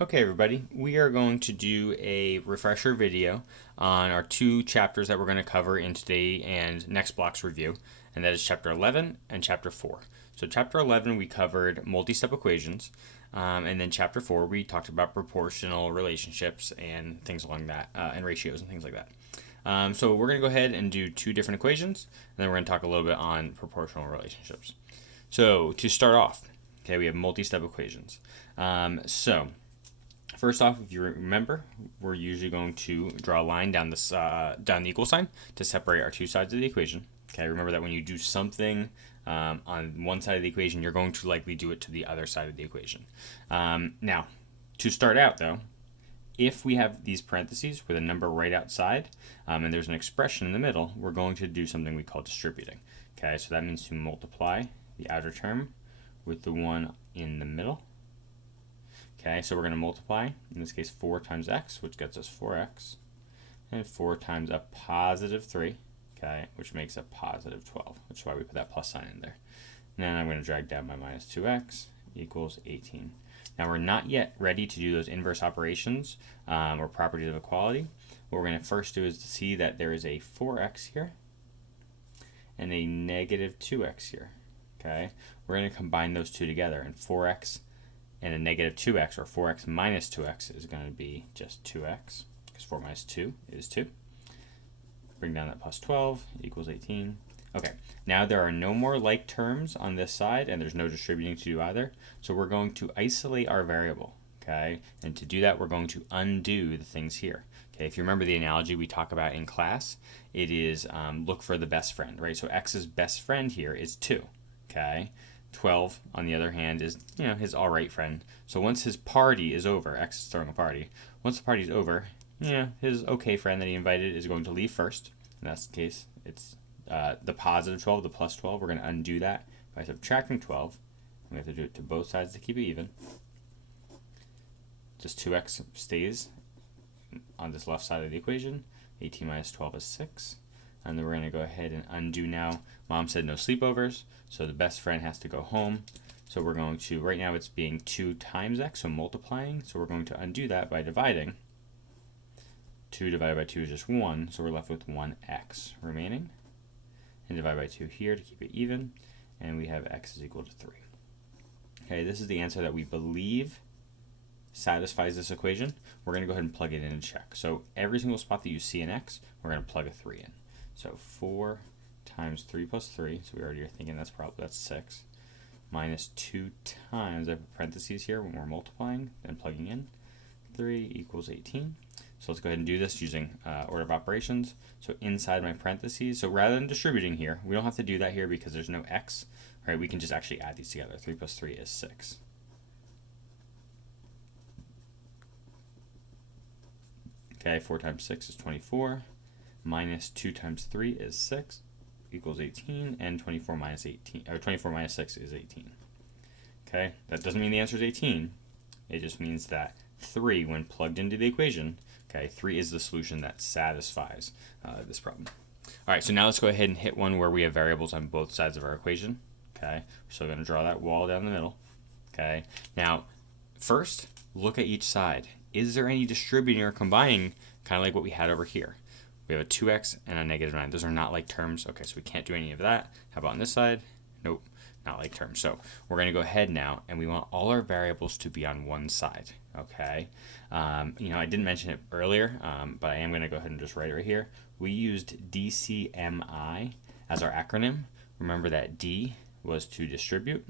Okay, everybody, we are going to do a refresher video on our two chapters that we're going to cover in today and next block's review, and that is chapter 11 and chapter 4. So chapter 11, we covered multi-step equations, and then chapter 4, we talked about proportional relationships and things along that, and ratios and things like that. So we're going to go ahead and do two different equations, and then we're going to talk a little bit on proportional relationships. So to start off, okay, we have multi-step equations. First off, if you remember, we're usually going to draw a line down this down the equal sign to separate our two sides of the equation. Okay, remember that when you do something on one side of the equation, you're going to likely do it to the other side of the equation. Now, to start out though, if we have these parentheses with a number right outside and there's an expression in the middle, we're going to do something we call distributing. Okay, so that means to multiply the outer term with the one in the middle. Okay, so we're going to multiply, in this case, 4 times x, which gets us 4x, and 4 times a positive 3, okay, which makes a positive 12, which is why we put that plus sign in there. And then I'm going to drag down my minus 2x equals 18. Now we're not yet ready to do those inverse operations or properties of equality. What we're going to first do is to see that there is a 4x here and a negative 2x here. Okay, we're going to combine those two together, and 4x and a negative 2x, or 4x minus 2x, is going to be just 2x, because 4 minus 2 is 2. Bring down that plus 12 equals 18. Okay, now there are no more like terms on this side, and there's no distributing to do either, so we're going to isolate our variable, okay? And to do that, we're going to undo the things here. Okay, if you remember the analogy we talk about in class, it is look for the best friend, right? So x's best friend here is 2, okay? 12, on the other hand, is his alright friend. So once his party is over, x is throwing a party. Once the party's over, his okay friend that he invited is going to leave first. In that case, it's the positive 12, the plus 12. We're going to undo that by subtracting 12. We have to do it to both sides to keep it even. Just 2x stays on this left side of the equation. 18 minus 12 is 6. And then we're going to go ahead and undo now. Mom said no sleepovers, so the best friend has to go home. So we're going to, right now it's being 2 times x, so multiplying. So we're going to undo that by dividing. 2 divided by 2 is just 1, so we're left with 1x remaining. And divide by 2 here to keep it even. And we have x is equal to 3. Okay, this is the answer that we believe satisfies this equation. We're going to go ahead and plug it in and check. So every single spot that you see an x, we're going to plug a 3 in. So 4 times 3 plus 3, so we already are thinking that's 6, minus 2 times, I have parentheses here when we're multiplying, then plugging in, 3 equals 18. So let's go ahead and do this using order of operations. So inside my parentheses, so rather than distributing here, we don't have to do that here because there's no x, right? We can just actually add these together. 3 plus 3 is 6. Okay, 4 times 6 is 24. Minus 2 times 3 is 6 equals 18, and 24 minus 18, or 24 minus 6 is 18. Okay, that doesn't mean the answer is 18. It just means that 3, when plugged into the equation, okay, 3 is the solution that satisfies this problem. All right, so now let's go ahead and hit one where we have variables on both sides of our equation. Okay, we're still going to draw that wall down the middle. Okay, now first, look at each side. Is there any distributing or combining, kind of like what we had over here? We have a 2x and a negative 9. Those are not like terms. Okay, so we can't do any of that. How about on this side? Nope, not like terms. So we're going to go ahead now, and we want all our variables to be on one side. Okay, I didn't mention it earlier, but I am going to go ahead and just write it right here. We used DCMI as our acronym. Remember that D was to distribute.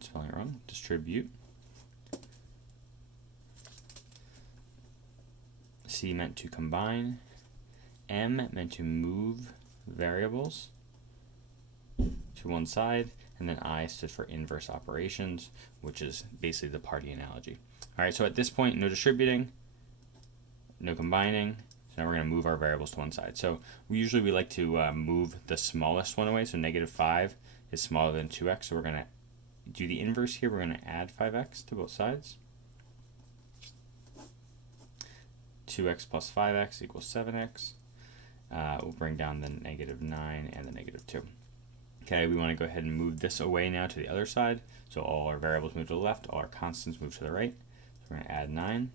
Spelling it wrong. Distribute. C meant to combine, M meant to move variables to one side, and then I stood for inverse operations, which is basically the party analogy. All right, so at this point, no distributing, no combining, so now we're going to move our variables to one side. So we like to move the smallest one away, so negative 5 is smaller than 2x, so we're going to do the inverse here. We're going to add 5x to both sides. 2x plus 5x equals 7x. We'll bring down the negative 9 and the negative 2. Okay, we want to go ahead and move this away now to the other side. So all our variables move to the left, all our constants move to the right. So we're going to add 9.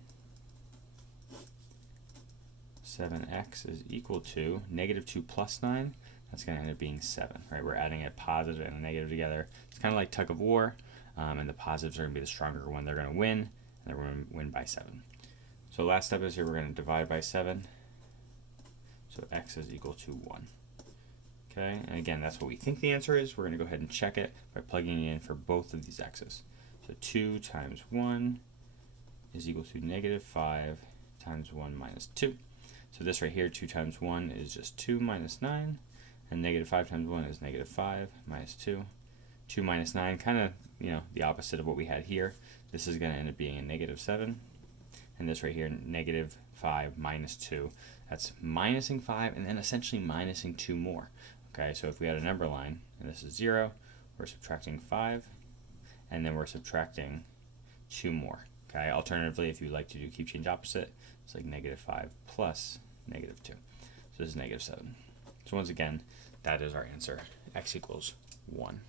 7x is equal to negative 2 plus 9. That's going to end up being 7, right? We're adding a positive and a negative together. It's kind of like tug of war, and the positives are going to be the stronger one. They're going to win, and they're going to win by 7. So last step is here we're going to divide by 7. So x is equal to 1. Okay, and again, that's what we think the answer is. We're going to go ahead and check it by plugging it in for both of these x's. So 2 times 1 is equal to negative 5 times 1 minus 2. So this right here, 2 times 1 is just 2 minus 9, and negative 5 times 1 is negative 5 minus 2. 2 minus 9, kind of, the opposite of what we had here. This is going to end up being a negative 7, and this right here, negative 5 minus 2. That's minusing 5, and then essentially minusing 2 more. Okay, so if we had a number line, and this is 0, we're subtracting 5, and then we're subtracting 2 more. Okay, alternatively, if you like to do keep change opposite, it's like negative 5 plus negative 2. So this is negative 7. So once again, that is our answer. X equals 1.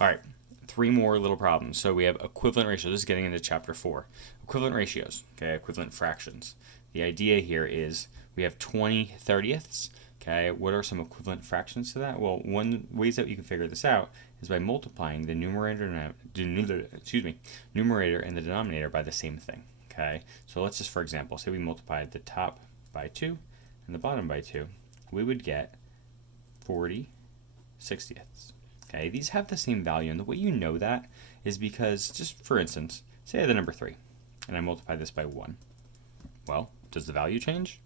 All right, 3 more little problems. So we have equivalent ratios. This is getting into chapter 4. Equivalent ratios, okay, equivalent fractions. The idea here is we have 20/30ths. Okay, what are some equivalent fractions to that? Well, one ways that you can figure this out is by multiplying the numerator and the denominator by the same thing. Okay, so let's just, for example, say we multiplied the top by 2 and the bottom by 2, we would get 40/60ths. Okay, these have the same value, and the way you know that is because, just for instance, say I have the number 3, and I multiply this by 1. Well, does the value change?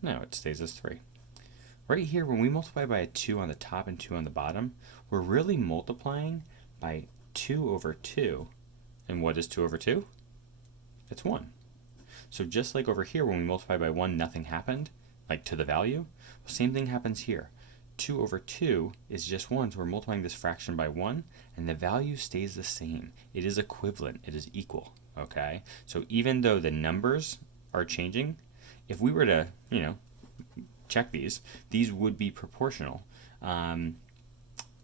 No, it stays as 3. Right here, when we multiply by a 2 on the top and 2 on the bottom, we're really multiplying by 2 over 2. And what is 2 over 2? It's 1. So just like over here, when we multiply by 1, nothing happened, like to the value. Well, same thing happens here. 2 over 2 is just 1, so we're multiplying this fraction by 1, and the value stays the same. It is equivalent. It is equal. Okay? So even though the numbers are changing, if we were to, check these would be proportional. You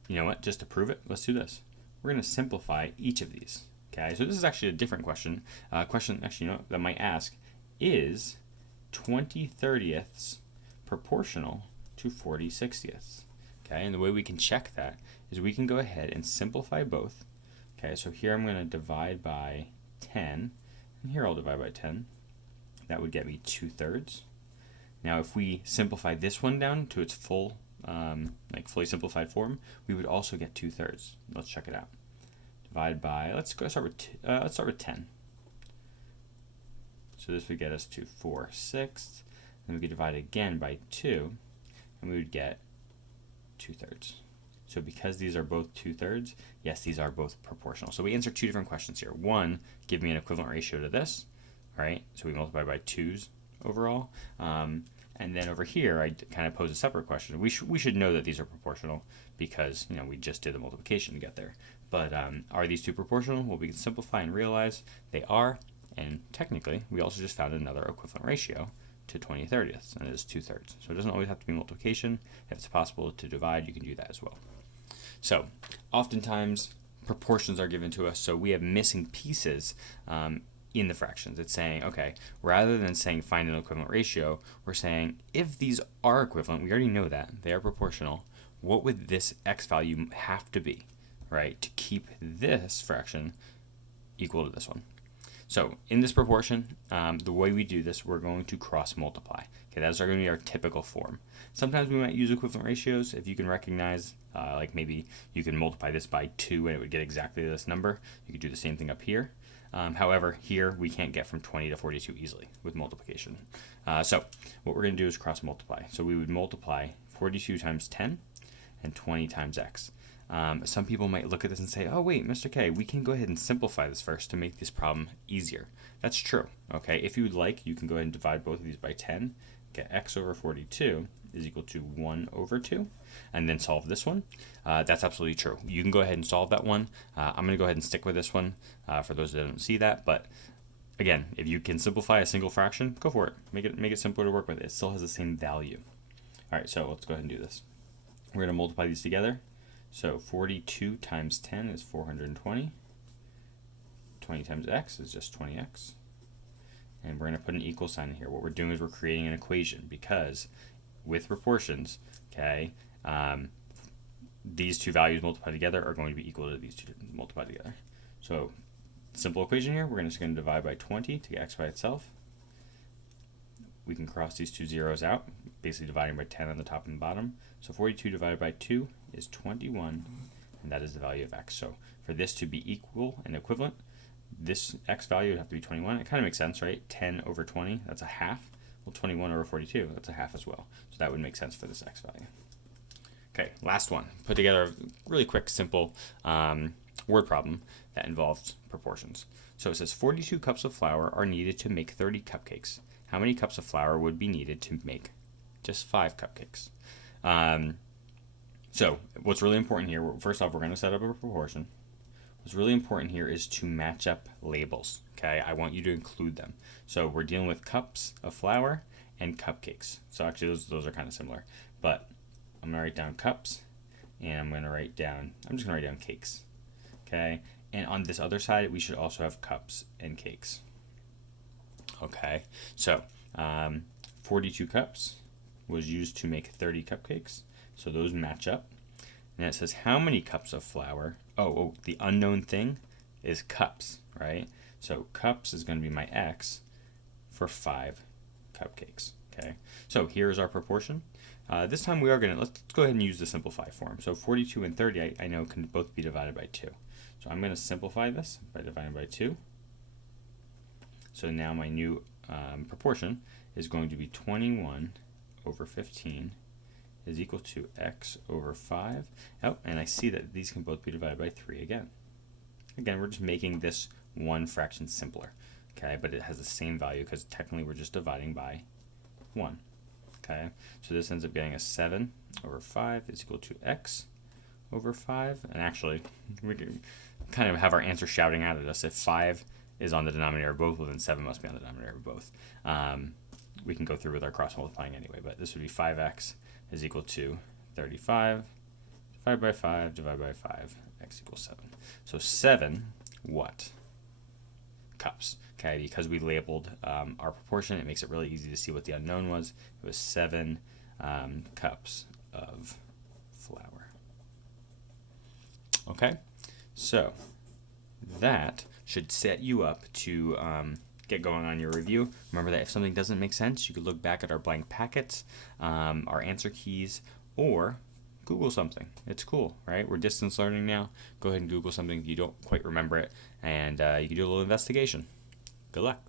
know what? Just to prove it, let's do this. We're going to simplify each of these. Okay, so this is actually a different question. That might ask, is 20/30ths proportional to 40/60ths? Okay, and the way we can check that is we can go ahead and simplify both. Okay, so here I'm going to divide by 10, and here I'll divide by 10. That would get me 2/3. Now, if we simplify this one down to its full, fully simplified form, we would also get 2/3. Let's check it out. Divide by, let's start with 10. So this would get us to 4/6. Then we could divide again by 2, and we would get 2/3. So because these are both 2/3, yes, these are both proportional. So we answer 2 different questions here. One, give me an equivalent ratio to this, right? So we multiply by 2's overall. And then over here, I kind of pose a separate question. We should know that these are proportional because we just did the multiplication to get there. But are these 2 proportional? Well, we can simplify and realize they are. And technically, we also just found another equivalent ratio to 20/30ths, and it is 2/3. So it doesn't always have to be multiplication. If it's possible to divide, you can do that as well. So oftentimes, proportions are given to us, so we have missing pieces in the fractions. It's saying, okay, rather than saying find an equivalent ratio, we're saying if these are equivalent, we already know that, they are proportional, what would this x value have to be, right, to keep this fraction equal to this one? So in this proportion, the way we do this, we're going to cross multiply. Okay, that's going to be our typical form. Sometimes we might use equivalent ratios if you can recognize, like maybe you can multiply this by 2 and it would get exactly this number. You could do the same thing up here. However, here we can't get from 20 to 42 easily with multiplication. So what we're going to do is cross multiply. So we would multiply 42 times 10 and 20 times x. Some people might look at this and say, oh wait, Mr. K, we can go ahead and simplify this first to make this problem easier. That's true. Okay, if you would like, you can go ahead and divide both of these by 10. Get x over 42 is equal to 1 over 2, and then solve this one. That's absolutely true. You can go ahead and solve that one. I'm going to go ahead and stick with this one for those that don't see that. But again, if you can simplify a single fraction, go for it. Make it simpler to work with. It still has the same value. All right, so let's go ahead and do this. We're going to multiply these together. So 42 times 10 is 420. 20 times x is just 20x. And we're going to put an equal sign in here. What we're doing is we're creating an equation because with proportions, okay, these two values multiplied together are going to be equal to these two multiplied together. So simple equation here, we're just going to divide by 20 to get x by itself. We can cross these two zeros out, basically dividing by 10 on the top and bottom. So 42 divided by 2 is 21, and that is the value of x. So for this to be equal and equivalent, this x value would have to be 21. It kind of makes sense, right? 10 over 20, that's a half. Well, 21 over 42, that's a half as well. So that would make sense for this x value. Okay, last one. Put together a really quick, simple word problem that involves proportions. So it says 42 cups of flour are needed to make 30 cupcakes. How many cups of flour would be needed to make just 5 cupcakes? So what's really important here, first off, we're going to set up a proportion. What's really important here is to match up labels. Okay, I want you to include them. So we're dealing with cups of flour and cupcakes. So actually those are kind of similar. But I'm going to write down cups, and I'm just going to write down cakes. Okay, and on this other side, we should also have cups and cakes. Okay, so 42 cups was used to make 30 cupcakes, so those match up. And it says how many cups of flour? Oh, the unknown thing is cups, right? So cups is going to be my x for 5 cupcakes. Okay, so here's our proportion. This time we are going to, let's go ahead and use the simplified form. So 42 and 30 I know can both be divided by 2. So I'm going to simplify this by dividing by 2. So now my new proportion is going to be 21 over 15 is equal to x over 5. Oh, and I see that these can both be divided by 3 again. Again, we're just making this one fraction simpler, okay? But it has the same value because technically we're just dividing by 1, okay? So this ends up getting a 7 over 5 is equal to x over 5. And actually, we can kind of have our answer shouting out at us. If 5 is on the denominator of both, well, then 7 must be on the denominator of both. We can go through with our cross multiplying anyway, but this would be 5x is equal to 35 divided by 5 divided by 5, x equals 7. So 7 what? Cups. Okay, because we labeled our proportion, it makes it really easy to see what the unknown was. It was 7 cups of flour. Okay, so that should set you up to get going on your review. Remember that if something doesn't make sense, you could look back at our blank packets, our answer keys, or Google something. It's cool, right? We're distance learning now. Go ahead and Google something if you don't quite remember it, and you can do a little investigation. Good luck.